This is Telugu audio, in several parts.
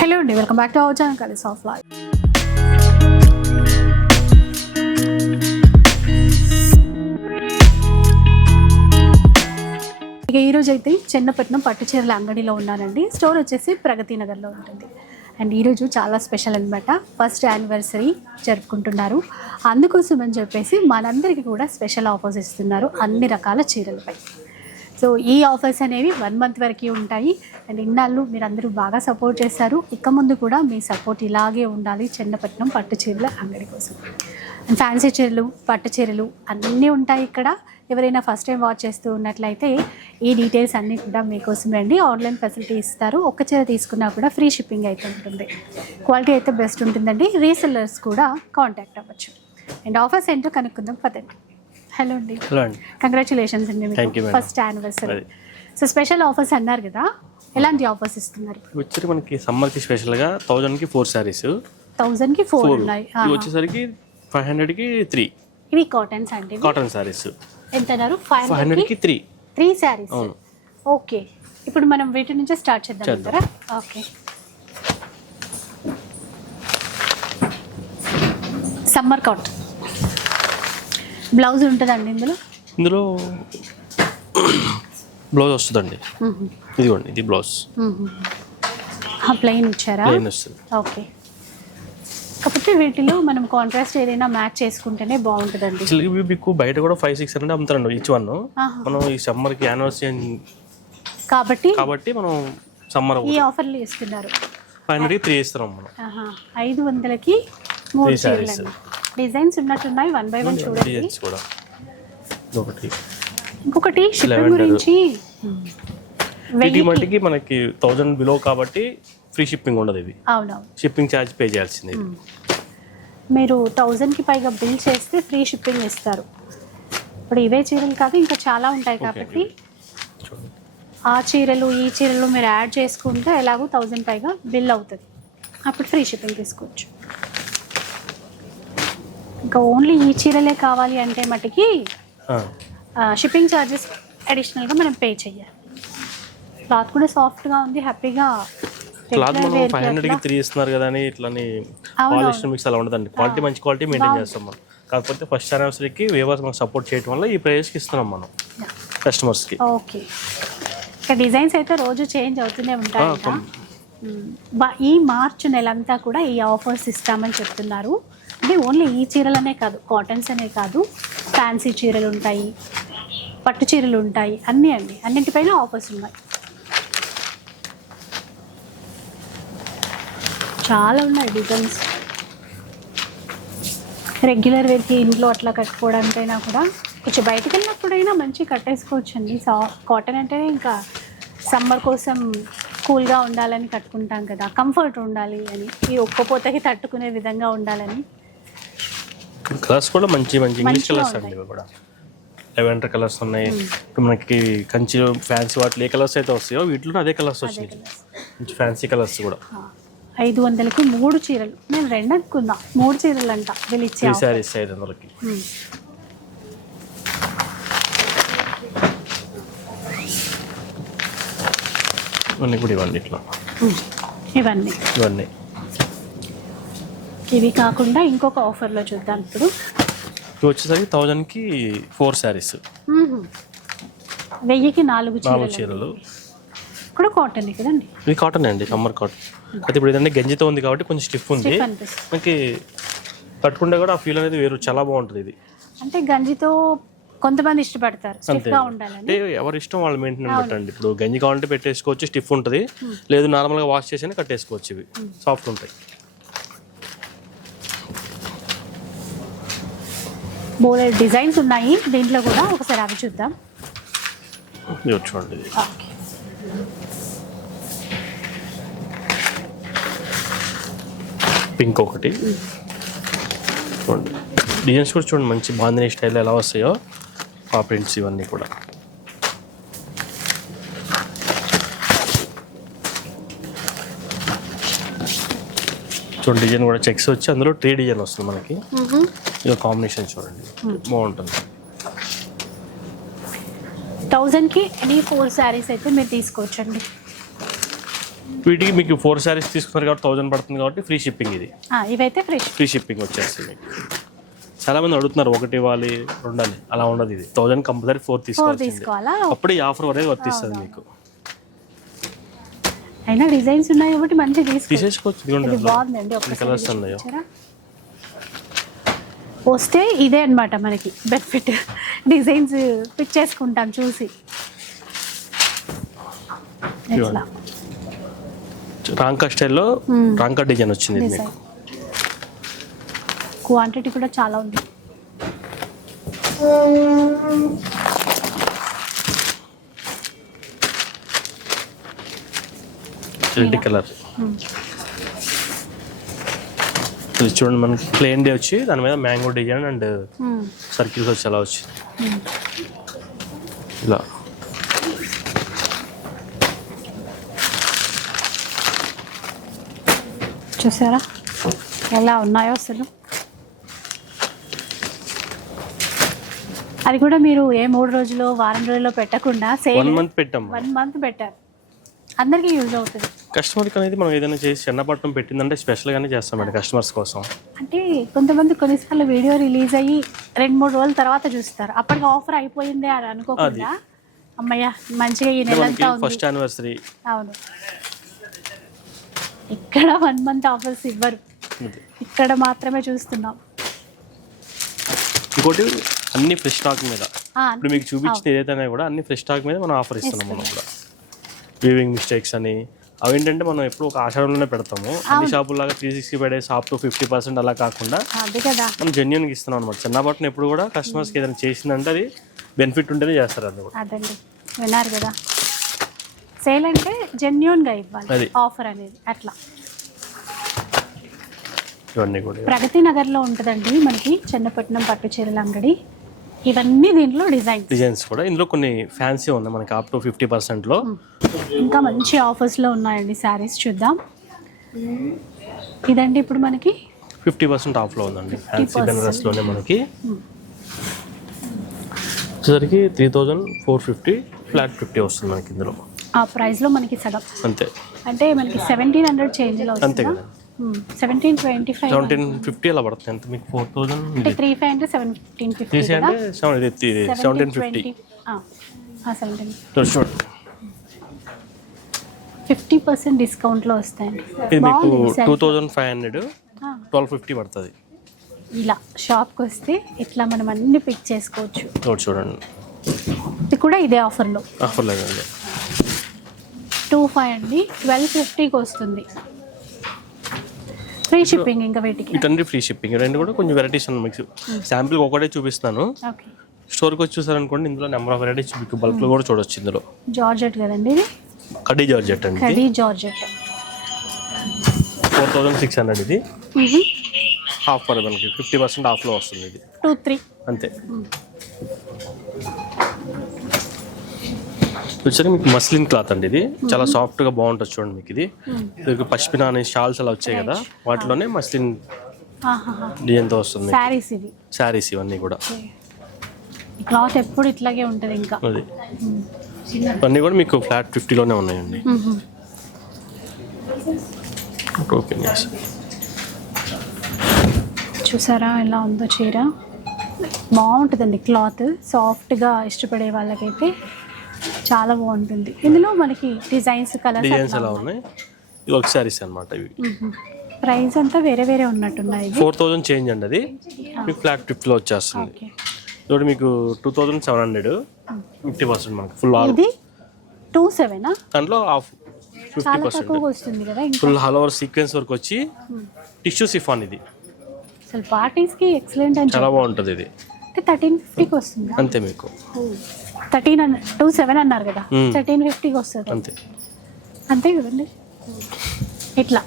హలో అండి welcome back to our channel కలిసి ఆఫ్ లైఫ్ ఇక ఈరోజు అయితే చెన్నపట్నం పట్టు చీరల అంగడిలో ఉన్నానండి. స్టోర్ వచ్చేసి ప్రగతి నగర్లో ఉంటుంది. అండ్ ఈరోజు చాలా స్పెషల్ అనమాట ఫస్ట్ యానివర్సరీ జరుపుకుంటున్నారు. అందుకోసం అని చెప్పేసి మనందరికీ కూడా స్పెషల్ ఆఫర్స్ ఇస్తున్నారు అన్ని రకాల చీరలపై. సో ఈ ఆఫర్స్ అనేవి వన్ మంత్ వరకు ఉంటాయి. అండ్ ఇన్నాళ్ళు మీరు అందరూ బాగా సపోర్ట్ చేశారు. ఇక ముందు కూడా మీ సపోర్ట్ ఇలాగే ఉండాలి. చెన్నపట్నం పట్టు చీరల అంగడి కోసం. అండ్ ఫ్యాన్సీ చీరలు పట్టు చీరలు అన్నీ ఉంటాయి ఇక్కడ. ఎవరైనా ఫస్ట్ టైం వాచ్ చేస్తూ ఉన్నట్లయితే ఈ డీటెయిల్స్ అన్నీ కూడా మీకోసమే అండి ఆన్లైన్ ఫెసిలిటీ ఇస్తారు. ఒక్క చీర తీసుకున్నా కూడా ఫ్రీ షిప్పింగ్ అయితే ఉంటుంది. క్వాలిటీ అయితే బెస్ట్ ఉంటుందండి. రీసెల్లర్స్ కూడా కాంటాక్ట్ అవ్వచ్చు. అండ్ ఆఫర్స్ ఏంటో కనుక్కుందాం. పదండి. హలో అండి. హలో అండి. కంగ్రాచులేషన్స్ అండి మీకు. First anniversary. So special offers అన్నారు కదా. ఎలాంటి ఆఫర్స్ ఇస్తున్నారు? ఇవి వచ్చేసరికి మనకి సమ్మర్కి స్పెషల్గా థౌజండ్కి ఫోర్ శారీస్ థౌజండ్కి ఫోర్ ఉన్నాయి. వచ్చేసరికి ఫైవ్ హండ్రెడ్కి త్రీ ఇవి కాటన్స్ అండి. కాటన్ శారీస్ ఎంత అన్నారు? ఫైవ్ హండ్రెడ్కి త్రీ త్రీ శారీస్ ఓకే. ఇప్పుడు మనం వీటి నుంచి స్టార్ట్ చేద్దాం. అంటారా? ఓకే. సమ్మర్ కాట్ బ్లౌజ్ ఉంటుందండి ఇందులో? ఇందులో బ్లౌజ్ వస్తుందండి. ఇదిగోండి ఇది బ్లౌజ్. ప్లెయిన్ ఇచ్చారా? ప్లెయిన్ వస్తుంది. ఓకే. కాకపోతే వీటిలో మనం కాంట్రాస్ట్ ఏదైనా మ్యాచ్ చేసుకుంటేనే బాగుంటుందండి. ఇవి మీకు బయట కూడా ఫైవ్ సిక్స్ హండ్రెడ్ అమ్ముతారండి ఈచ్ వన్. మనం ఈ సమ్మర్కి యానివర్సరీ కాబట్టి కాబట్టి మనం సమ్మర్ ఈ ఆఫర్లు ఇస్తున్నారు ఫైవ్ హండ్రెడ్కి త్రీ ఇస్తున్నాం మనం. ఐదు వందలకి మూడు. చీరలు డిజైన్స్ ఉన్నట్టున్నాయి వన్ బై వన్ చూడండి. డిజైన్స్ కూడా. ఇదొకటి ఇంకొకటి షిప్పింగ్. గురించి. వెయ్యి మట్టికి మనకి థౌజండ్ బిలో కాబట్టి ఫ్రీ షిప్పింగ్ ఉండదు ఇవి అవునవును. షిప్పింగ్ ఛార్జ్ పే చేయాల్సింది ఇది. మీరు థౌజండ్కి పైగా బిల్ చేస్తే ఫ్రీ షిప్పింగ్ ఇస్తారు. ఇప్పుడు ఇవే చీరలు కాదు ఇంకా చాలా ఉంటాయి కాబట్టి. చూడండి ఆ చీరలు ఈ చీరలు మీరు యాడ్ చేసుకుంటే ఎలాగో థౌజండ్ పైగా బిల్ అవుతుంది. అప్పుడు ఫ్రీ షిప్పింగ్ తీసుకోవచ్చు. ఇంకా ఓన్లీ ఈ చీరలే కావాలి అంటే మటుకి షిప్పింగ్ ఛార్జెస్ అడిషనల్గా మనం పే చేయాలి క్లాత్ కూడా సాఫ్ట్గా ఉంది హ్యాపీగా క్లాత్ మనం ఫైవ్ హండ్రెడ్కి త్రీ ఇస్తున్నారు కదా అని ఇట్లని పాలిష్ మిక్స్ అలా ఉండదండి. క్వాలిటీ మంచి క్వాలిటీ మెయింటైన్ చేస్తాం మనం. కాకపోతే ఫస్ట్ యానివర్సరీకి వేవర్స్ మనకు సపోర్ట్ చేయడం వల్ల ఈ ప్రైస్కి ఇస్తున్నాం మనం కస్టమర్స్కి ఓకే. డిజైన్స్ అయితే రోజు చేంజ్ అవుతూనే ఉంటాయి ఈ మార్చ్ నెలంతా కూడా ఈ ఆఫర్స్ ఇస్తామని చెప్తున్నారు. అంటే ఓన్లీ ఈ చీరలనే కాదు కాటన్స్ అనే కాదు ఫ్యాన్సీ చీరలు ఉంటాయి పట్టు చీరలు ఉంటాయి అన్నీ అండి. అన్నింటిపైన ఆఫర్స్ ఉన్నాయి. చాలా ఉన్నాయి డిజైన్స్ రెగ్యులర్ వేర్కి ఇంట్లో అట్లా కట్టుకోవడానికైనా కూడా కొంచెం బయటకు వెళ్ళినప్పుడైనా మంచి కట్టేసుకోవచ్చు అండి సా కాటన్ అంటే ఇంకా సమ్మర్ కోసం కూల్గా ఉండాలని కట్టుకుంటాం కదా కంఫర్ట్ ఉండాలి అని ఈ ఒక్కపోతకి తట్టుకునే విధంగా ఉండాలని. కలర్స్ కూడా మంచి మంచి ఇంగ్లీష్ కలర్స్ అండి. ఇవి కూడా. లెవెండర్ కలర్స్ ఉన్నాయి. ఇప్పుడు మనకి కంచి ఫ్యాన్సీ వాటిలో ఏ కలర్స్ అయితే వస్తాయో వీటిలో అదే కలర్స్ వచ్చినాయి. మంచి ఫ్యాన్సీ కలర్స్ కూడా. ఐదు వందలకు మూడు చీరలు. నేను రెండు అనుకున్నా. మూడు చీరలు అంట వీళ్ళు ఇచ్చే. శారీస్ ఐదు వందలకి. ఇవన్నీ కూడా ఇవ్వండి ఇట్లా. ఇవన్నీ. ఇవన్నీ. ఇవి కాకుండా ఇంకొక ఆఫర్లో చూద్దాం ఇప్పుడు. ఇవి వచ్చేసరికి థౌజండ్కి ఫోర్ శారీస్. వెయ్యికి నాలుగు నాలుగు చీరలు. కూడా కాటన్ కదండి? ఇది కాటన్ అండి సమ్మర్ కాటన్. అయితే ఇప్పుడు ఏదంటే గంజితో ఉంది కాబట్టి కొంచెం స్టిఫ్ ఉంది. మనకి కట్టుకుంటే కూడా ఆ ఫీల్ అనేది వేరు చాలా బాగుంటుంది ఇది. అంటే గంజితో కొంతమంది ఇష్టపడతారు స్టిఫ్ అంతే గా ఉండాలని. అంటే ఎవరి ఇష్టం వాళ్ళ మెయింటెనెన్స్ పెట్టండి ఇప్పుడు గంజి కావాలంటే పెట్టేసుకోవచ్చు స్టిఫ్ ఉంటుంది. లేదు నార్మల్గా వాష్ చేసి కట్టేసుకోవచ్చు ఇవి. సాఫ్ట్ ఉంటాయి. బోలే డిజైన్స్ ఉన్నాయి. దీంట్లో కూడా ఒకసారి అవి చూద్దాం. చూడండి. పింక్ ఒకటి. చూడండి. డిజైన్స్ కూడా చూడండి మంచి బాందిని స్టైల్ ఎలా వస్తాయో ఆ ప్రింట్స్ ఇవన్నీ కూడా. చూడండి డిజైన్ కూడా చెక్స్ వచ్చి అందులో ట్రీ డిజైన్ వస్తుంది మనకి. ఇది కాంబినేషన్ చూడండి. బాగుంటుంది. థౌజండ్కి ఎనీ ఫోర్ శారీస్ అయితే మీరు తీసుకోవచ్చండి. వీటికి మీకు ఫోర్ శారీస్ తీసుకున్నారు కాబట్టి థౌజండ్ పడుతుంది కాబట్టి ఫ్రీ షిప్పింగ్ ఇది. ఇవైతే ఫ్రెష్ ఫ్రీ షిప్పింగ్ వచ్చేస్తుంది మీకు. చాలా మంది అడుగుతున్నారు ఒకటి ఇవ్వాలి రెండు అని అలా ఉండదు ఇది. థౌజండ్ కంపల్సరీ ఫోర్ ఫోర్ తీసుకోవాలా? అప్పుడే ఆఫర్ అనేది వర్తిస్తుంది మీకు. అయినా డిజైన్స్ ఉన్నాయి కాబట్టి మంచిగా తీసుకో తీసేసుకోవచ్చు. ఇదిగోండి ఇది అందులో. బాగుందండి. కలర్స్ ఉన్నాయో? వస్తే ఇదే అన్నమాట మనకి బెనిఫిట్ డిజైన్స్ పిక్ చేసుకుంటాం చూసి. రాంకా స్టైల్లో Hmm. రాంకా డిజైన్ వచ్చింది మీకు. క్వాంటిటీ కూడా చాలా ఉంది. రెడ్ కలర్ ఇది చూడండి మనకి ప్లేన్ డే వచ్చి దాని మీద మ్యాంగో డిజైన్ అండ్. సర్కిల్స్ వచ్చి అలా వచ్చి. ఇలా. చూసారా? ఎలా ఉన్నాయో అసలు. అది కూడా మీరు ఏ మూడు రోజులు వారం రోజుల్లో పెట్టకుండా వన్ సేల్ మంత్ పెట్టాం వన్ మంత్ పెట్టారు. అందరికీ యూజ్ అవుతుంది. కస్టమర్కి అనేది మనం ఏదైనా చేసి చిన్నపట్నం పెట్టిందంటే స్పెషల్గానే చేస్తామండి కస్టమర్స్ కోసం. అంటే కొంతమంది కొన్నిసార్లు వీడియో రిలీజ్ అయ్యి రెండు మూడు రోజుల తర్వాత చూస్తారు. అప్పటికి ఆఫర్ అయిపోయిందే అని అనుకోకుండా అమ్మయ్య మంచిగా ఈ నెలంతా ఫస్ట్ యానివర్సరీ అవును. ఇక్కడ వన్ మంత్ ఆఫర్స్ ఇవ్వరు. ఇక్కడ మాత్రమే చూస్తున్నాం. ఇంకోటి అన్ని ఫ్రెష్ స్టాక్ మీద. ఇప్పుడు మీకు చూపించిన ఏదైతే కూడా అన్ని ఫ్రెష్ స్టాక్ మీద మనం ఆఫర్ ఇస్తున్నాం మనం కూడా. వీవింగ్ మిస్టేక్స్ అని అవి ఏంటంటే మనం ఎప్పుడు ఒక ఆషాఢంలోనే పెడతాము. అన్ని షాపుల్లాగా three sixty five days up to fifty percent అలా కాకుండా మనం జెన్యున్గా ఇస్తున్నాం అనమాట చిన్నపట్నం ఎప్పుడు కూడా కస్టమర్స్కి ఏదైనా చేసిందంటే అది బెనిఫిట్ ఉంటేనే చేస్తారు అది కూడా అదండి. విన్నారు కదా. సేల్ అంటే జెన్యున్గా ఇవ్వాలి. అది. ఆఫర్ అనేది అట్లా. ఇవన్నీ కూడా. ప్రగతి నగర్లో ఉంటుందండి మనకి చెన్నపట్నం పట్టు చీరల అంగడి. ఇవన్నీ దీంట్లో డిజైన్ డిజైన్స్ కూడా. ఇందులో కొన్ని ఫ్యాన్సీ ఉన్నాయి మనకి అప్ టు ఫిఫ్టీ పర్సెంట్లో ఇంకా మంచి ఆఫర్స్లో ఉన్నాయండి శారీస్ చూద్దాం. ఇదండి ఇప్పుడు మనకి? ఫిఫ్టీ పర్సెంట్ ఆఫ్లో ఉందండి. ఫ్యాన్సీ బెనారస్లోనే మనకి. వచ్చేసరికి three thousand four fifty flat fifty వస్తుంది మనకి ఇందులో. ఆ ప్రైస్లో మనకి సగం అంతే. అంటే మనకి సెవెంటీన్ హండ్రెడ్ చేంజ్లో అంతే వస్తుందా? కదా seventeen twenty five seventeen fifty అలా పడుతుంది. ఎంత? మీకు ఫోర్ థౌజండ్ అంటే త్రీ ఫైవ్ అంటే సెవెంటీన్ ఫిఫ్టీ అంటే సెవెన్ సెవెంటీన్ ఫిఫ్టీ సెవెంటీన్ చూడండి ఫిఫ్టీ పర్సెంట్ డిస్కౌంట్లో వస్తాయండి ఇది మీకు two. Thousand five hundred twelve fifty పడుతుంది. ఇలా షాప్కి వస్తే ఇట్లా మనం అన్ని పిక్ చేసుకోవచ్చు. చూడండి. ఇది కూడా ఇదే ఆఫర్లో. ఆఫర్ లేదండి టూ ఫైవ్ అండి. ట్వెల్వ్ ఫిఫ్టీకి వస్తుంది. ఫ్రీ షిప్పింగ్ ఇంకా వీటికి. వీటన్ని ఫ్రీ షిప్పింగ్ రెండు కూడా కొంచెం వెరైటీస్ ఉన్నాయి మీకు శాంపిల్ ఒకటే చూపిస్తాను. ఓకే స్టోర్కి వచ్చి చూసారనుకోండి ఇందులో నెంబర్ ఆఫ్ వెరైటీస్ మీకు బల్క్లో కూడా చూడొచ్చు ఇందులో. జార్జెట్ కదండి ఇది? కడ్డీ జార్జెట్ అండి khadi georgette four thousand six hundred ఇది. హాఫ్ పర్ మనకి ఫిఫ్టీ పర్సెంట్ ఆఫ్లో వస్తుంది ఇది. టూ త్రీ అంతే. వచ్చేసరికి మీకు మస్లిన్ క్లాత్ అండి ఇది. చాలా సాఫ్ట్గా బాగుంటుంది చూడండి మీకు ఇది. పష్మినా అనే షాల్స్ అలా వచ్చాయి కదా. వాటిలోనే మస్లిన్ డిజైన్తో వస్తుంది శారీస్ ఇవి. శారీస్ ఇవన్నీ కూడా. క్లాత్ ఎప్పుడు ఇట్లాగే ఉంటుంది ఇంకా. అది. ఇవన్నీ కూడా మీకు ఫ్లాట్ ఫిఫ్టీలోనే ఉన్నాయండి. చూసారా ఎలా ఉందో చీర? బాగుంటుందండి క్లాత్. సాఫ్ట్గా ఇష్టపడే వాళ్ళకైతే చాలా బాగుంటుంది. ఇందులో మనకి డిజైన్స్ డిజైన్స్ కలర్స్ ఎలా ఉన్నాయి. ఇవి ఒక శారీస్ అనమాట ఇవి. ప్రైస్ అంతా వేరే వేరే ఉన్నట్టున్నాయి ఫోర్ థౌజండ్ చేంజ్ అండి అది. మీకు ఫ్లాట్ ఫిఫ్టీలో వచ్చేస్తుంది. ఇప్పుడు మీకు two thousand seven hundred fifty percent మనకి ఫుల్ ఇది టూ సెవెనా దాంట్లో హాఫ్ ఫిఫ్టీ పర్సెంట్ వస్తుంది కదా full all over sequence work వచ్చి టిష్యూ సిఫాన్ ఇది. అసలు పార్టీస్కి ఎక్సలెంట్ చాలా బాగుంటుంది ఇది. చెప్తే థర్టీన్ ఫిఫ్టీకి వస్తుంది? అంతే మీకు. థర్టీన్ అన్న టూ సెవెన్ అన్నారు కదా. థర్టీన్ ఫిఫ్టీకి వస్తుంది. అంతే. అంతే కదండి? ఇట్లా.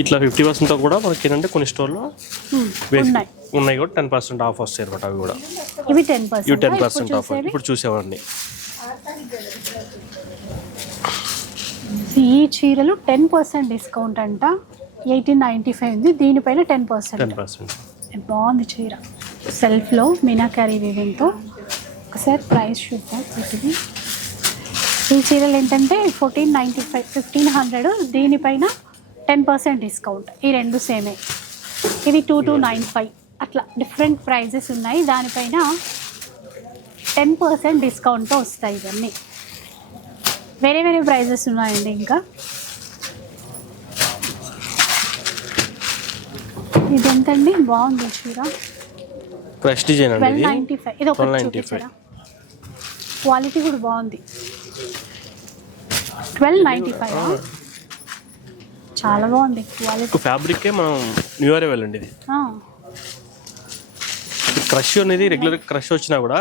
ఇట్లా ఫిఫ్టీ పర్సెంట్తో కూడా మనకి ఏంటంటే కొన్ని స్టోర్లో ఉన్నాయి. ఉన్నాయి కూడా టెన్ పర్సెంట్ ఆఫ్ వస్తాయి అనమాట అవి కూడా. ఇవి టెన్ ఇవి టెన్ పర్సెంట్ పర్సెంట్ ఆఫ్ ఇప్పుడు చూసేవాడిని. ఈ చీరలు టెన్ పర్సెంట్ డిస్కౌంట్ అంట. ఎయిటీన్ నైంటీ ఫైవ్ ఉంది. దీనిపైన టెన్ పర్సెంట్. Ten percent. బాగుంది చీర. సెల్ఫ్లో మీనాకారీ వీవింగ్తో ఒకసారి ప్రైస్ చూద్దాం. వీటిది ఈ చీరలు ఏంటంటే fourteen ninety five fifteen hundred. దీనిపైన టెన్ పర్సెంట్ డిస్కౌంట్. ఈ రెండు సేమే. ఇది టూ టూ నైన్ ఫైవ్. అట్లా డిఫరెంట్ ప్రైజెస్ ఉన్నాయి. దానిపైన టెన్ పర్సెంట్ డిస్కౌంట్తో వస్తాయి ఇవన్నీ. వేరే వేరే ప్రైజెస్ ఉన్నాయండి ఇంకా? ఇది బాగుంది చీర. క్రష్ డిజైన్ అండి ఇది? Ninety five. ఇది 12.95. చూపించరా? క్వాలిటీ కూడా బాగుంది. ట్వెల్వ్ నైంటీ ఫైవ్ చాలా బాగుంది క్వాలిటీ. ఫ్యాబ్రిక్ మనం న్యూ ఇయర్ వెళ్ళండి ఇది. క్రష్ అనేది రెగ్యులర్ క్రష్ వచ్చినా కూడా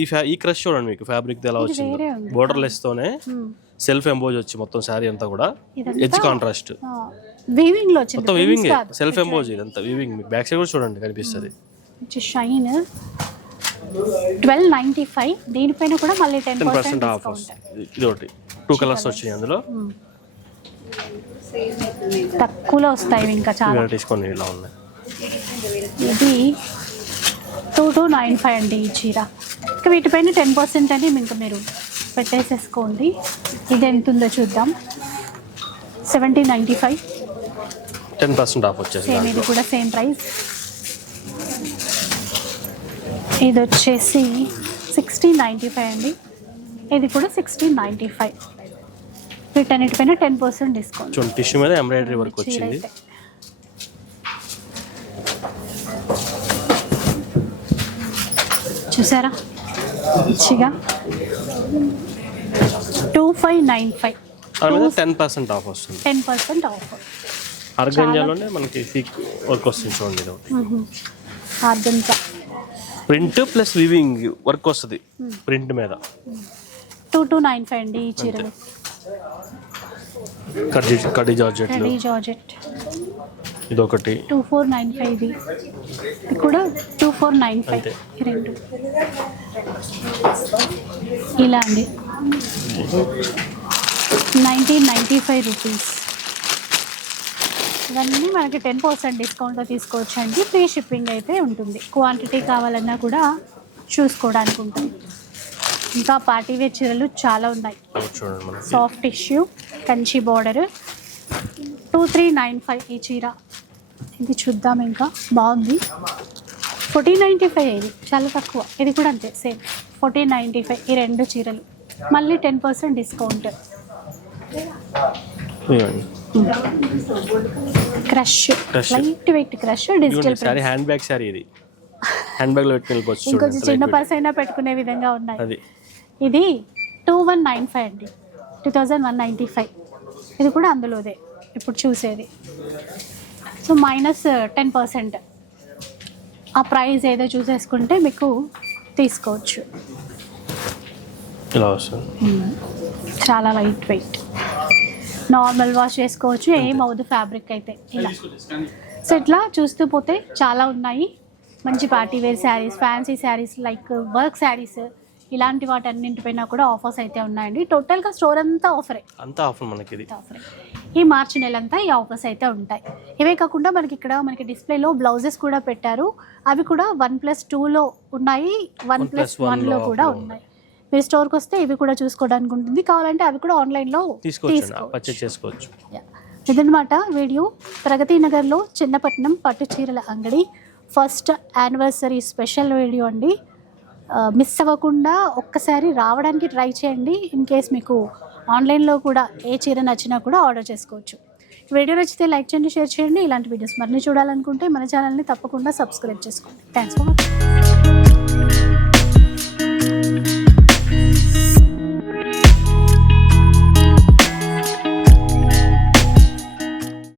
ఈ ఈ క్రష్ చూడండి మీకు ఫ్యాబ్రిక్ ఎలా వచ్చిందో. బోర్డర్ లెస్ తోనే సెల్ఫ్ ఎంబోజ్ వచ్చి మొత్తం శారీ అంతా కూడా. ఎడ్జ్ కాంట్రాస్ట్ వీవింగ్లో వచ్చింది మొత్తం వీవింగ్ సెల్ఫ్ ఎంబోజ్ ఇదంతా వీవింగ్ బ్యాక్ సైడ్ కూడా చూడండి కనిపిస్తుంది. షైన్ ట్వెల్వ్ నైంటీ ఫైవ్ దీనిపైన కూడా మళ్ళీ టెన్ పర్సెంట్ ఆఫ్ ఇది ఒకటి టూ కలర్స్ వచ్చాయి అందులో. తక్కువలో వస్తాయి ఇంకా చాలా. కొన్ని ఇలా ఉన్నాయి. ఇది టూ టూ నైన్ ఫైవ్ అండి ఈ చీర. ఇంకా వీటిపైన టెన్ పర్సెంట్ అని ఇంకా మీరు పెట్టేసేసుకోండి. ఇది ఎంత ఉందో చూద్దాం. Seventeen ninety five ten percent off వచ్చేసి సేమ్ ఇది దాంట్లో. కూడా సేమ్ ప్రైస్ ఇది వచ్చేసి సిక్స్టీన్ నైంటీ ఫైవ్ అండి. ఇది కూడా సిక్స్టీన్ నైంటీ ఫైవ్ వీటన్నిటిపైన టెన్ పర్సెంట్ డిస్కౌంట్ చూడండి టిష్యూ మీద ఎంబ్రాయిడరీ వర్క్ వచ్చింది. చూసారా? మంచిగా టూ ఫైవ్ నైన్ ఫైవ్ దాని మీద టెన్ పర్సెంట్ ఆఫ్ వస్తుంది. టెన్ పర్సెంట్ ఆఫర్ అర్గంజాలోనే మనకి సీక్ వర్క్ వస్తుంది చూడండి ఇది. ఒకటి organza print plus weaving work వస్తుంది ప్రింట్ మీద. టూ టూ నైన్ ఫైవ్ అండి ఈ చీరలు. కడ్డీ కడ్డీ జార్జెట్లు. Ready georgette. ఇది ఒకటి టూ ఫోర్ నైన్ ఫైవ్ ఇది. ఇది కూడా టూ ఫోర్ నైన్ ఫైవ్ అంతే. రెండు. ఇలా అండి. Nineteen ninety five rupees. ఇవన్నీ మనకి టెన్ పర్సెంట్ డిస్కౌంట్లో తీసుకోవచ్చు అండి ఫ్రీ షిప్పింగ్ అయితే ఉంటుంది. క్వాంటిటీ కావాలన్నా కూడా చూసుకోవడానికి ఉంటుంది. ఇంకా పార్టీ వేర్ చీరలు చాలా ఉన్నాయి. Soft tissue Kanchi border two three nine five ఈ చీర. ఇది చూద్దాం ఇంకా. బాగుంది. ఫోర్టీన్ నైంటీ ఫైవ్ ఇది. చాలా తక్కువ. ఇది కూడా అంతే సేమ్ ఫోర్టీన్ నైంటీ ఫైవ్ ఈ రెండు చీరలు. మళ్ళీ ten percent discount crush. Light weight crush digital sari handbag sari ఇది. హ్యాండ్ బ్యాగ్లో పెట్టుకుని వెళ్ళిపోవచ్చు ఇంకొంచెం చిన్న. పర్స్ అయినా పెట్టుకునే విధంగా ఉన్నాయి. అది. ఇది టూ వన్ నైన్ ఫైవ్ అండి. Two thousand one ninety five ఇది కూడా అందులోదే ఇప్పుడు చూసేది. సో మైనస్ టెన్ పర్సెంట్ ఆ ప్రైస్ ఏదో చూసేసుకుంటే మీకు తీసుకోవచ్చు. వస్తుంది. చాలా లైట్ వెయిట్. నార్మల్ వాష్ చేసుకోవచ్చు ఏం అవ్వదు ఫ్యాబ్రిక్ అయితే. ఇలా. సో ఇట్లా చూస్తూ పోతే చాలా ఉన్నాయి. మంచి party wear saris fancy saris like work saris ఇలాంటి వాటన్నింటిపైన కూడా ఆఫర్స్ అయితే ఉన్నాయండి. టోటల్గా స్టోర్ అంతా ఆఫరే. అంతా ఆఫర్ మనకి ఇది ఆఫరే. ఈ మార్చి నెలంతా ఈ ఆఫర్స్ అయితే ఉంటాయి. ఇవే కాకుండా మనకి ఇక్కడ మనకి డిస్ప్లేలో బ్లౌజెస్ కూడా పెట్టారు. అవి కూడా వన్ ప్లస్ టూలో ఉన్నాయి. వన్ ప్లస్ వన్లో లో కూడా ఉన్నాయి. మీరు స్టోర్కి వస్తే ఇవి కూడా చూసుకోవడానికి ఉంటుంది. కావాలంటే అవి కూడా ఆన్లైన్లో తీసుకోవచ్చు ఇదనమాట వీడియో. ప్రగతి నగర్లో చిన్నపట్నం పట్టు చీరల అంగడి ఫస్ట్ యానివర్సరీ స్పెషల్ వీడియో అండి. మిస్ అవ్వకుండా ఒక్కసారి రావడానికి ట్రై చేయండి. ఇన్ కేస్ మీకు ఆన్లైన్లో కూడా ఏ చీర నచ్చినా కూడా ఆర్డర్ చేసుకోవచ్చు. వీడియో నచ్చితే లైక్ చేయండి షేర్ చేయండి. ఇలాంటి వీడియోస్ మరిన్ని చూడాలనుకుంటే మన ఛానల్ని తప్పకుండా సబ్స్క్రైబ్ చేసుకోండి. Thanks for watching.